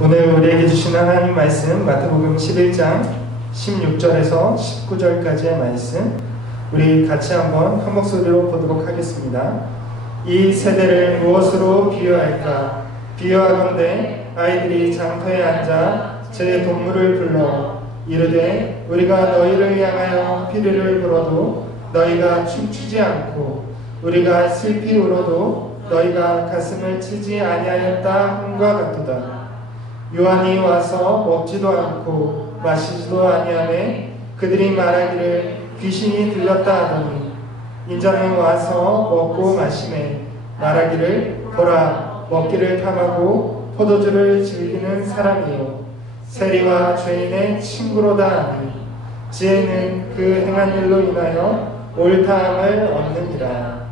오늘 우리에게 주신 하나님 말씀 마태복음 11장 16절에서 19절까지의 말씀, 우리 같이 한번 한 목소리로 보도록 하겠습니다. 이 세대를 무엇으로 비유할까? 비유하건대 아이들이 장터에 앉아 제 동물을 불러 이르되 우리가 너희를 향하여 피리를 불어도 너희가 춤추지 않고 우리가 슬피 울어도 너희가 가슴을 치지 아니하였다 함과 같도다. 요한이 와서 먹지도 않고 마시지도 아니하매 그들이 말하기를 귀신이 들렸다 하더니 인자는 와서 먹고 마시매 말하기를 보라 먹기를 탐하고 포도주를 즐기는 사람이요 세리와 죄인의 친구로다 하니 지혜는 그 행한 일로 인하여 옳다함을 얻느니라.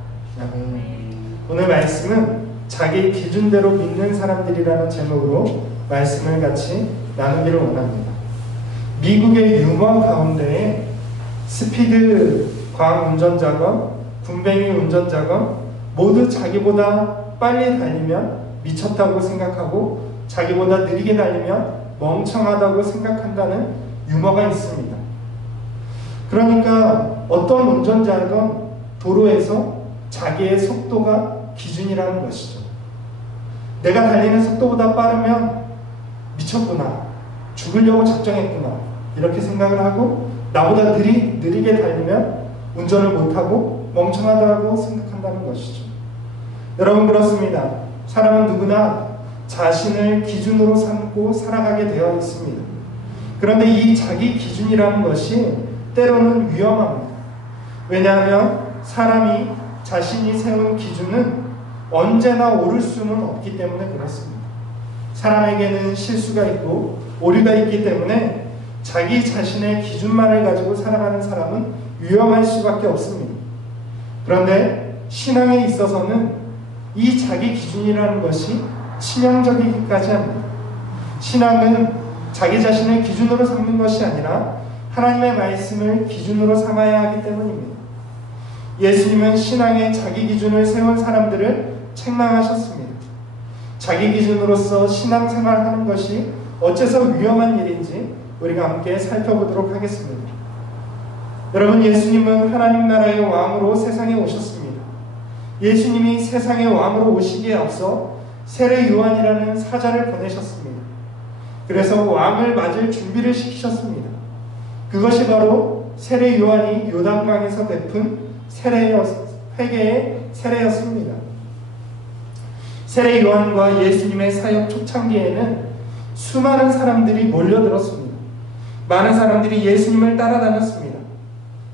오늘 말씀은 자기 기준대로 믿는 사람들이라는 제목으로 말씀을 같이 나누기를 원합니다. 미국의 유머 가운데 스피드 과학 운전자건 군뱅이 운전자건 모두 자기보다 빨리 달리면 미쳤다고 생각하고 자기보다 느리게 달리면 멍청하다고 생각한다는 유머가 있습니다. 그러니까 어떤 운전자건 도로에서 자기의 속도가 기준이라는 것이죠. 내가 달리는 속도보다 빠르면 미쳤구나, 죽으려고 작정했구나 이렇게 생각을 하고 나보다 느리게 달리면 운전을 못하고 멍청하다고 생각한다는 것이죠. 여러분, 그렇습니다. 사람은 누구나 자신을 기준으로 삼고 살아가게 되어 있습니다. 그런데 이 자기 기준이라는 것이 때로는 위험합니다. 왜냐하면 사람이 자신이 세운 기준은 언제나 옳을 수는 없기 때문에 그렇습니다. 사람에게는 실수가 있고 오류가 있기 때문에 자기 자신의 기준만을 가지고 살아가는 사람은 위험할 수밖에 없습니다. 그런데 신앙에 있어서는 이 자기 기준이라는 것이 치명적이기까지 합니다. 신앙은 자기 자신을 기준으로 삼는 것이 아니라 하나님의 말씀을 기준으로 삼아야 하기 때문입니다. 예수님은 신앙에 자기 기준을 세운 사람들을 책망하셨습니다. 자기 기준으로서 신앙생활하는 것이 어째서 위험한 일인지 우리가 함께 살펴보도록 하겠습니다. 여러분, 예수님은 하나님 나라의 왕으로 세상에 오셨습니다. 예수님이 세상의 왕으로 오시기에 앞서 세례 요한이라는 사자를 보내셨습니다. 그래서 왕을 맞을 준비를 시키셨습니다. 그것이 바로 세례 요한이 요단강에서 베푼 회개의 세례였습니다. 세례 요한과 예수님의 사역 초창기에는 수많은 사람들이 몰려들었습니다. 많은 사람들이 예수님을 따라다녔습니다.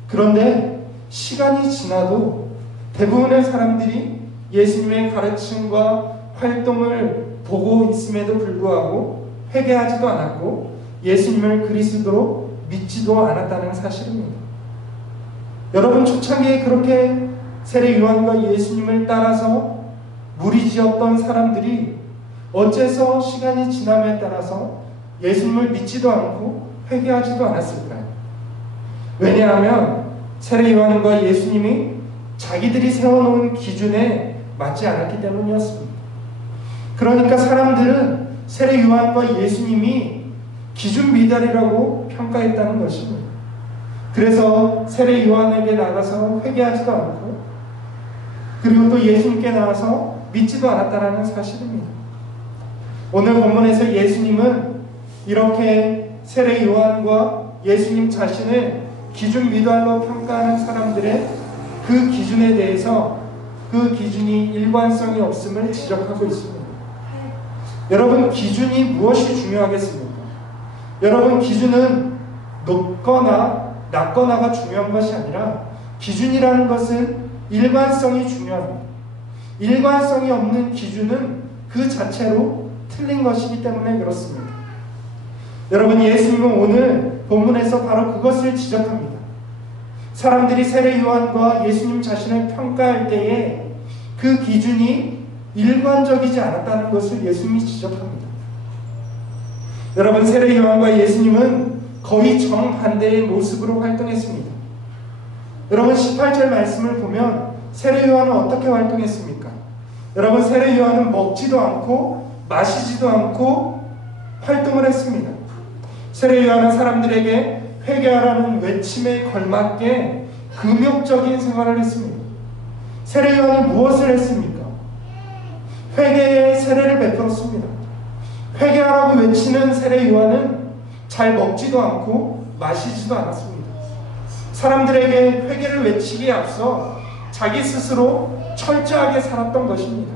그런데 시간이 지나도 대부분의 사람들이 예수님의 가르침과 활동을 보고 있음에도 불구하고 회개하지도 않았고 예수님을 그리스도로 믿지도 않았다는 사실입니다. 여러분, 초창기에 그렇게 세례 요한과 예수님을 따라서 무리지었던 사람들이 어째서 시간이 지남에 따라서 예수님을 믿지도 않고 회개하지도 않았을까요? 왜냐하면 세례 요한과 예수님이 자기들이 세워놓은 기준에 맞지 않았기 때문이었습니다. 그러니까 사람들은 세례 요한과 예수님이 기준 미달이라고 평가했다는 것입니다. 그래서 세례 요한에게 나가서 회개하지도 않고 그리고 또 예수님께 나와서 믿지도 않았다는 사실입니다. 오늘 본문에서 예수님은 이렇게 세례 요한과 예수님 자신을 기준 미달로 평가하는 사람들의 그 기준에 대해서 그 기준이 일관성이 없음을 지적하고 있습니다. 여러분, 기준이 무엇이 중요하겠습니까? 여러분, 기준은 높거나 낮거나가 중요한 것이 아니라 기준이라는 것은 일관성이 중요합니다. 일관성이 없는 기준은 그 자체로 틀린 것이기 때문에 그렇습니다. 여러분, 예수님은 오늘 본문에서 바로 그것을 지적합니다. 사람들이 세례 요한과 예수님 자신을 평가할 때에 그 기준이 일관적이지 않았다는 것을 예수님이 지적합니다. 여러분, 세례 요한과 예수님은 거의 정반대의 모습으로 활동했습니다. 여러분, 18절 말씀을 보면 세례 요한은 어떻게 활동했습니까? 여러분, 세례 요한은 먹지도 않고 마시지도 않고 활동을 했습니다. 세례요한은 사람들에게 회개하라는 외침에 걸맞게 금욕적인 생활을 했습니다. 세례요한이 무엇을 했습니까? 회개의 세례를 베풀었습니다. 회개하라고 외치는 세례요한은 잘 먹지도 않고 마시지도 않았습니다. 사람들에게 회개를 외치기에 앞서 자기 스스로 철저하게 살았던 것입니다.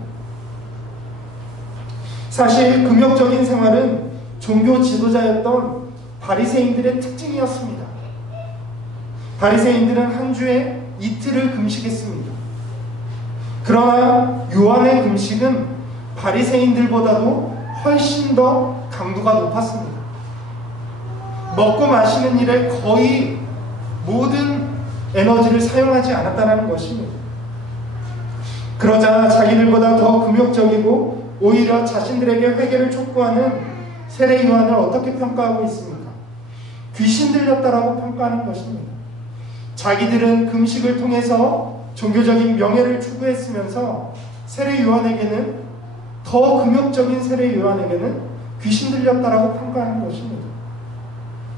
사실 금욕적인 생활은 종교 지도자였던 바리새인들의 특징이었습니다. 바리새인들은 한 주에 이틀을 금식했습니다. 그러나 요한의 금식은 바리새인들보다도 훨씬 더 강도가 높았습니다. 먹고 마시는 일에 거의 모든 에너지를 사용하지 않았다는 것입니다. 그러자 자기들보다 더 금욕적이고 오히려 자신들에게 회개를 촉구하는 세례 요한을 어떻게 평가하고 있습니까? 귀신 들렸다라고 평가하는 것입니다. 자기들은 금식을 통해서 종교적인 명예를 추구했으면서 세례 요한에게는 더 금욕적인 세례 요한에게는 귀신 들렸다라고 평가하는 것입니다.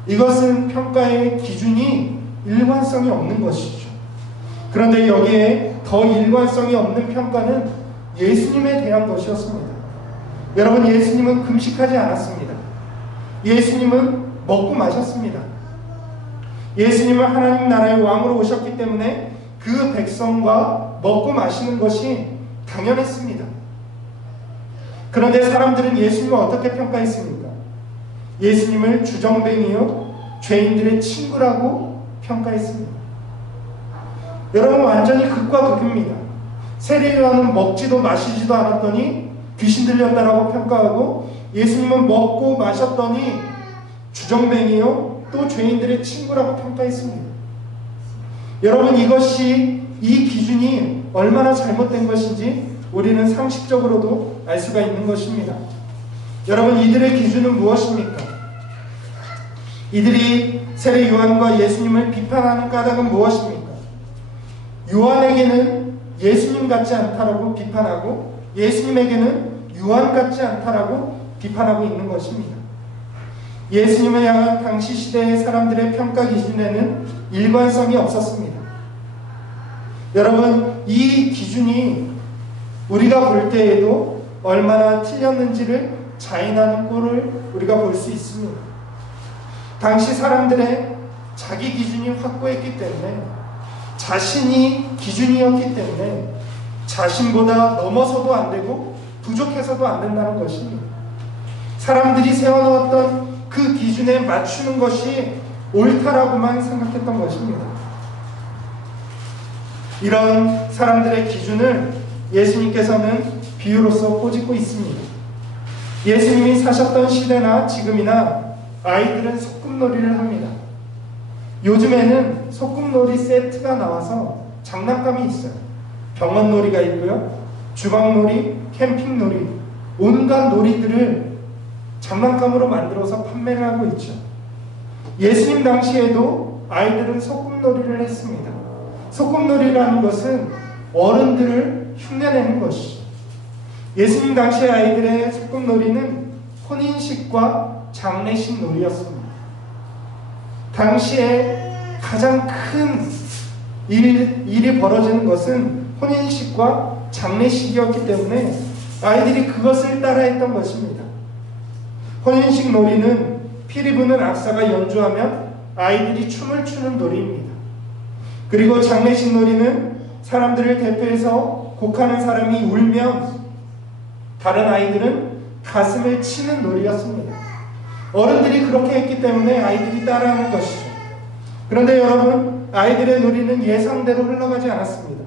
이것은 평가의 기준이 일관성이 없는 것이죠. 그런데 여기에 더 일관성이 없는 평가는 예수님에 대한 것이었습니다. 여러분, 예수님은 금식하지 않았습니다. 예수님은 먹고 마셨습니다. 예수님은 하나님 나라의 왕으로 오셨기 때문에 그 백성과 먹고 마시는 것이 당연했습니다. 그런데 사람들은 예수님을 어떻게 평가했습니까? 예수님을 주정뱅이요 죄인들의 친구라고 평가했습니다. 여러분, 완전히 극과 극입니다. 세례 요한은 먹지도 마시지도 않았더니 귀신 들렸다라고 평가하고, 예수님은 먹고 마셨더니 주정뱅이요 또 죄인들의 친구라고 평가했습니다. 여러분, 이 기준이 얼마나 잘못된 것인지 우리는 상식적으로도 알 수가 있는 것입니다. 여러분, 이들의 기준은 무엇입니까? 이들이 세례 요한과 예수님을 비판하는 까닭은 무엇입니까? 요한에게는 예수님 같지 않다라고 비판하고, 예수님에게는 요한 같지 않다라고 비판하고 있는 것입니다. 예수님을 향한 당시 시대의 사람들의 평가 기준에는 일관성이 없었습니다. 여러분, 이 기준이 우리가 볼 때에도 얼마나 틀렸는지를 자인하는 꼴을 우리가 볼 수 있습니다. 당시 사람들의 자기 기준이 확고했기 때문에, 자신이 기준이었기 때문에 자신보다 넘어서도 안 되고 부족해서도 안 된다는 것입니다. 사람들이 세워놓았던 그 기준에 맞추는 것이 옳다라고만 생각했던 것입니다. 이런 사람들의 기준을 예수님께서는 비유로서 꼬집고 있습니다. 예수님이 사셨던 시대나 지금이나 아이들은 소꿉놀이를 합니다. 요즘에는 소꿉놀이 세트가 나와서 장난감이 있어요. 병원놀이가 있고요, 주방놀이, 캠핑놀이, 온갖 놀이들을 장난감으로 만들어서 판매를 하고 있죠. 예수님 당시에도 아이들은 소꿉놀이를 했습니다. 소꿉놀이라는 것은 어른들을 흉내내는 것이죠. 예수님 당시의 아이들의 소꿉놀이는 혼인식과 장례식 놀이였습니다. 당시에 가장 큰 일이 벌어지는 것은 혼인식과 장례식이었기 때문에 아이들이 그것을 따라했던 것입니다. 혼인식 놀이는 피리 부는 악사가 연주하면 아이들이 춤을 추는 놀이입니다. 그리고 장례식 놀이는 사람들을 대표해서 곡하는 사람이 울면 다른 아이들은 가슴을 치는 놀이였습니다. 어른들이 그렇게 했기 때문에 아이들이 따라하는 것이죠. 그런데 여러분, 아이들의 놀이는 예상대로 흘러가지 않았습니다.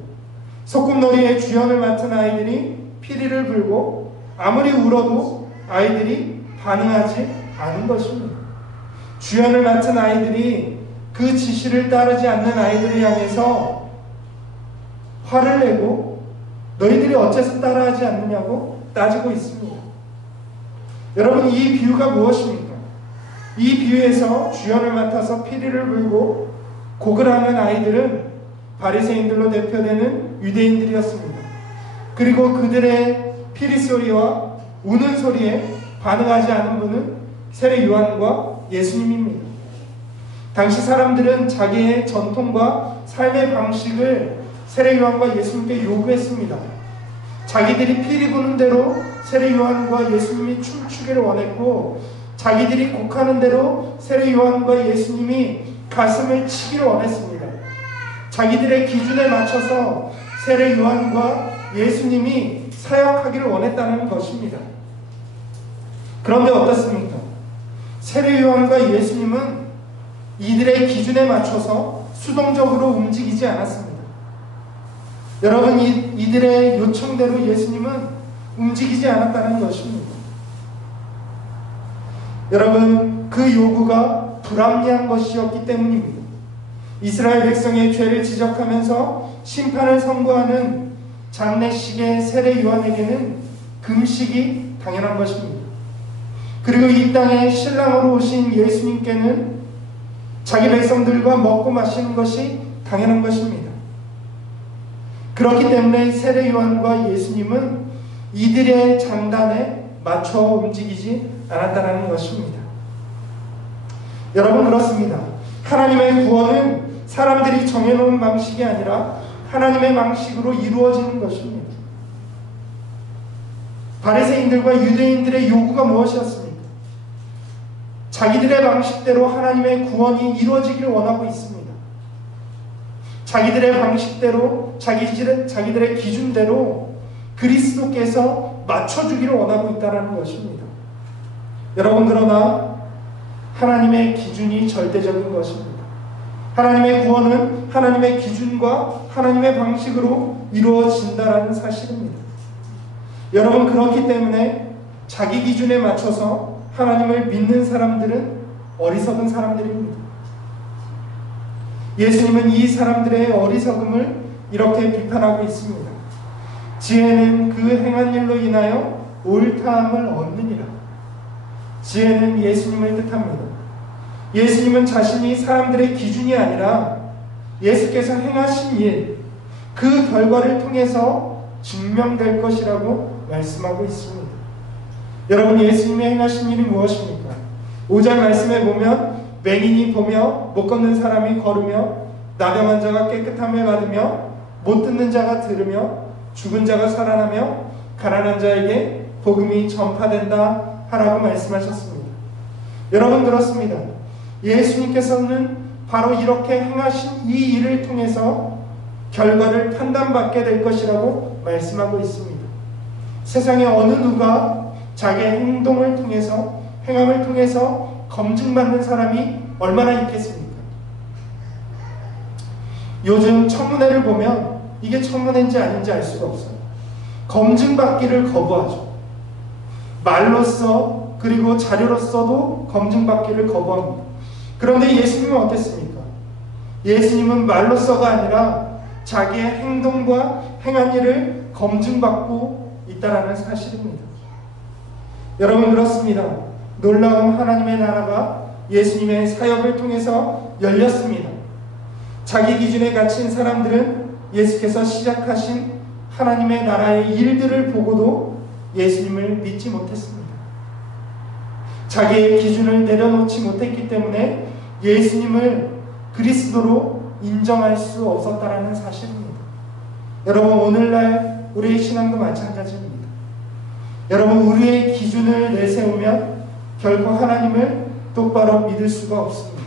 소꿉놀이의 주연을 맡은 아이들이 피리를 불고 아무리 울어도 아이들이 반응하지 않은 것입니다. 주연을 맡은 아이들이 그 지시를 따르지 않는 아이들을 향해서 화를 내고 너희들이 어째서 따라하지 않느냐고 따지고 있습니다. 여러분, 이 비유가 무엇입니까? 이 비유에서 주연을 맡아서 피리를 불고 곡을 하는 아이들은 바리새인들로 대표되는 유대인들이었습니다. 그리고 그들의 피리 소리와 우는 소리에 반응하지 않은 분은 세례 요한과 예수님입니다. 당시 사람들은 자기의 전통과 삶의 방식을 세례 요한과 예수님께 요구했습니다. 자기들이 피리 부는 대로 세례 요한과 예수님이 춤추기를 원했고, 자기들이 곡하는 대로 세례 요한과 예수님이 가슴을 치기를 원했습니다. 자기들의 기준에 맞춰서 세례 요한과 예수님이 사역하기를 원했다는 것입니다. 그런데 어떻습니까? 세례 요한과 예수님은 이들의 기준에 맞춰서 수동적으로 움직이지 않았습니다. 여러분, 이들의 요청대로 예수님은 움직이지 않았다는 것입니다. 여러분, 그 요구가 불합리한 것이었기 때문입니다. 이스라엘 백성의 죄를 지적하면서 심판을 선고하는 장례식의 세례 요한에게는 금식이 당연한 것입니다. 그리고 이 땅에 신랑으로 오신 예수님께는 자기 백성들과 먹고 마시는 것이 당연한 것입니다. 그렇기 때문에 세례 요한과 예수님은 이들의 장단에 맞춰 움직이지 않았다는 것입니다. 여러분, 그렇습니다. 하나님의 구원은 사람들이 정해놓은 방식이 아니라 하나님의 방식으로 이루어지는 것입니다. 바리새인들과 유대인들의 요구가 무엇이었습니까? 자기들의 방식대로 하나님의 구원이 이루어지기를 원하고 있습니다. 자기들의 방식대로, 자기들의 기준대로 그리스도께서 맞춰주기를 원하고 있다는 것입니다. 여러분, 그러나 하나님의 기준이 절대적인 것입니다. 하나님의 구원은 하나님의 기준과 하나님의 방식으로 이루어진다는 사실입니다. 여러분, 그렇기 때문에 자기 기준에 맞춰서 하나님을 믿는 사람들은 어리석은 사람들입니다. 예수님은 이 사람들의 어리석음을 이렇게 비판하고 있습니다. 지혜는 그 행한 일로 인하여 옳다함을 얻느니라. 지혜는 예수님을 뜻합니다. 예수님은 자신이 사람들의 기준이 아니라 예수께서 행하신 일, 그 결과를 통해서 증명될 것이라고 말씀하고 있습니다. 여러분, 예수님이 행하신 일이 무엇입니까? 5절 말씀에 보면 맹인이 보며 못 걷는 사람이 걸으며 나병한 자가 깨끗함을 받으며 못 듣는 자가 들으며 죽은 자가 살아나며 가난한 자에게 복음이 전파된다 하라고 말씀하셨습니다. 여러분, 그렇습니다. 예수님께서는 바로 이렇게 행하신 이 일을 통해서 결과를 판단받게 될 것이라고 말씀하고 있습니다. 세상에 어느 누가 자기의 행동을 통해서, 행함을 통해서 검증받는 사람이 얼마나 있겠습니까? 요즘 청문회를 보면 이게 청문회인지 아닌지 알 수가 없어요. 검증받기를 거부하죠. 말로써 그리고 자료로서도 검증받기를 거부합니다. 그런데 예수님은 어땠습니까? 예수님은 말로써가 아니라 자기의 행동과 행한 일을 검증받고 있다는 사실입니다. 여러분, 그렇습니다. 놀라운 하나님의 나라가 예수님의 사역을 통해서 열렸습니다. 자기 기준에 갇힌 사람들은 예수께서 시작하신 하나님의 나라의 일들을 보고도 예수님을 믿지 못했습니다. 자기의 기준을 내려놓지 못했기 때문에 예수님을 그리스도로 인정할 수 없었다는 사실입니다. 여러분, 오늘날 우리의 신앙도 마찬가지입니다. 여러분, 우리의 기준을 내세우면 결코 하나님을 똑바로 믿을 수가 없습니다.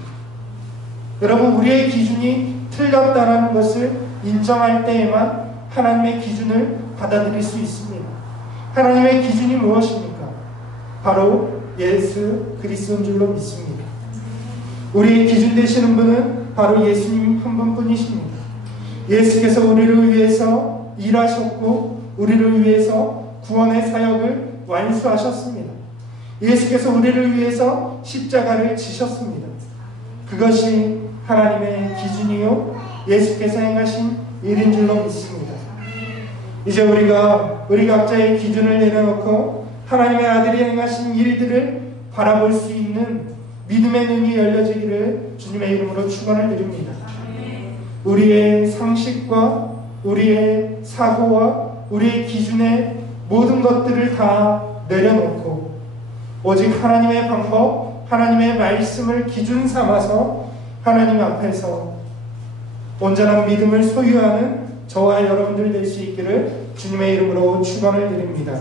여러분, 우리의 기준이 틀렸다는 것을 인정할 때에만 하나님의 기준을 받아들일 수 있습니다. 하나님의 기준이 무엇입니까? 바로 예수 그리스도인 줄로 믿습니다. 우리의 기준 되시는 분은 바로 예수님 한 분뿐이십니다. 예수께서 우리를 위해서 일하셨고 우리를 위해서 구원의 사역을 완수하셨습니다. 예수께서 우리를 위해서 십자가를 지셨습니다. 그것이 하나님의 기준이요 예수께서 행하신 일인 줄로 믿습니다. 이제 우리가 우리 각자의 기준을 내려놓고 하나님의 아들이 행하신 일들을 바라볼 수 있는 믿음의 눈이 열려지기를 주님의 이름으로 축원을 드립니다. 우리의 상식과 우리의 사고와 우리의 기준의 모든 것들을 다 내려놓고 오직 하나님의 방법, 하나님의 말씀을 기준 삼아서 하나님 앞에서 온전한 믿음을 소유하는 저와 여러분들 될 수 있기를 주님의 이름으로 축원을 드립니다.